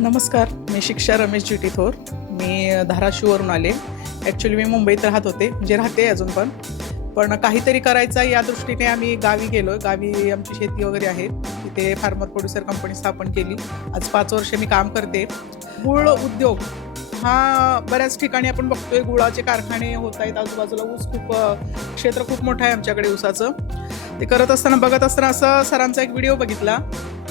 नमस्कार, मी शिक्षा रमेश जीटी थोर. मी धाराशिववरून आले. ॲक्च्युली मी मुंबईत राहत होते, म्हणजे राहते अजून पण काहीतरी करायचं या दृष्टीने आम्ही गावी गेलो. गावी आमची शेती वगैरे आहे, तिथे फार्मर प्रोड्युसर कंपनी स्थापन केली. आज 5 वर्ष मी काम करते. गूळ उद्योग हा बऱ्याच ठिकाणी आपण बघतोय, गुळाचे कारखाने होत आहेत आजूबाजूला. क्षेत्र खूप मोठं आहे आमच्याकडे ऊसाचं. ते करत असताना बघत असताना असं सरांचा एक व्हिडिओ बघितला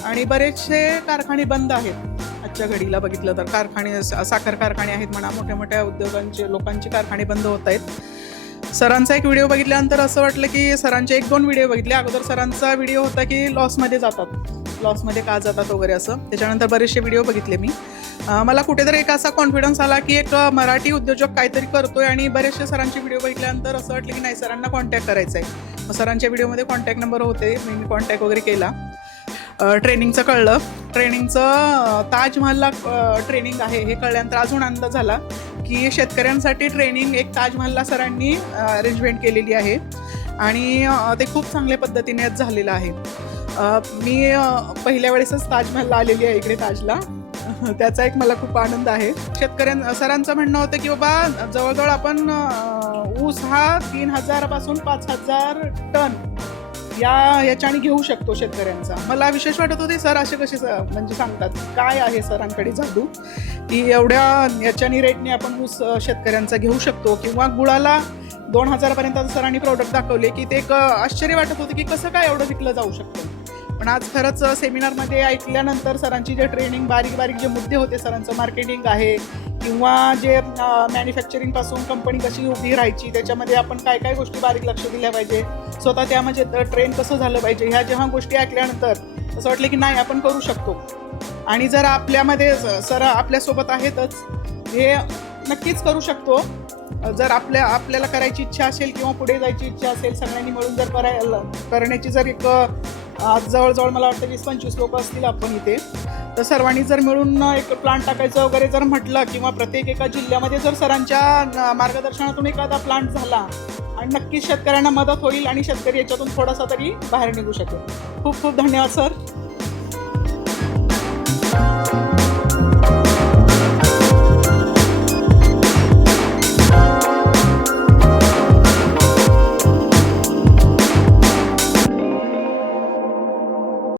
आणि बरेचसे कारखाने बंद आहेत. आजच्या घडीला बघितलं तर कारखाने, साखर कारखाने आहेत म्हणा, मोठ्या मोठ्या उद्योगांचे लोकांचे कारखाने बंद होत आहेत. सरांचा एक व्हिडिओ बघितल्यानंतर असं वाटलं की सरांचे 1-2 व्हिडिओ बघितले. अगोदर सरांचा व्हिडिओ होता की लॉसमध्ये का जातात वगैरे असं. त्याच्यानंतर बरेचसे व्हिडिओ बघितले मी. मला कुठेतरी एक असा कॉन्फिडन्स आला की एक मराठी उद्योजक काहीतरी करतोय. आणि बरेचसे सरांचे व्हिडिओ बघितल्यानंतर असं वाटलं की नाही, सरांना कॉन्टॅक्ट करायचा आहे. मग सरांच्या व्हिडिओमध्ये कॉन्टॅक्ट नंबर होते, मी कॉन्टॅक्ट वगैरे केला. ट्रेनिंगचं कळलं. ट्रेनिंगचं ताजमहलला ट्रेनिंग आहे हे कळल्यानंतर अजून आनंद झाला की शेतकऱ्यांसाठी ट्रेनिंग एक ताजमहलला सरांनी अरेंजमेंट केलेली आहे आणि ते खूप चांगल्या पद्धतीने झालेलं आहे. मी पहिल्या वेळेसच ताजमहलला आलेली आहे, इकडे ताजला. त्याचा एक मला खूप आनंद आहे. सरांचं म्हणणं होतं की बाबा, जवळजवळ आपण ऊस हा 3,000 पासून 5,000 टन याच्याने घेऊ शकतो शेतकऱ्यांचा. मला विशेष वाटत होते सर असे कसे म्हणजे सांगतात, काय आहे सरांकडे जादू की एवढ्या याच्याने रेटने आपण ऊस शेतकऱ्यांचा घेऊ शकतो. किंवा गुळाला 2,000 पर्यंत सरांनी प्रोडक्ट दाखवले की ते एक आश्चर्य वाटत होतं की कसं काय एवढं विकलं जाऊ शकतं. पण आज खरंच सेमिनारमध्ये ऐकल्यानंतर सरांची जे ट्रेनिंग, बारीक जे मुद्दे होते, सरांचं मार्केटिंग आहे किंवा जे मॅन्युफॅक्चरिंगपासून कंपनी कशी उभी राहायची, त्याच्यामध्ये आपण काय काय गोष्टी बारीक लक्ष दिल्या पाहिजे, स्वतः त्यामध्ये ट्रेन कसं झालं पाहिजे, ह्या जेव्हा गोष्टी ऐकल्यानंतर असं वाटलं की नाही, आपण करू शकतो. आणि जर आपल्यामध्ये सर आपल्यासोबत आहेतच, हे नक्कीच करू शकतो. जर आपल्याला करायची इच्छा असेल किंवा पुढे जायची इच्छा असेल, सगळ्यांनी मिळून जर करण्याची जर एक आज जवळजवळ मला वाटतं 20-25 लोक असतील आपण इथे, तर सर्वांनी जर मिळून एक प्लांट टाकायचं वगैरे जर म्हटलं, किंवा प्रत्येक एका जिल्ह्यामध्ये जर सरांच्या मार्गदर्शनातून एखादा प्लांट झाला, आणि नक्कीच शेतकऱ्यांना मदत होईल आणि शेतकरी याच्यातून थोडासा तरी बाहेर निघू शकेल. खूप खूप धन्यवाद सर.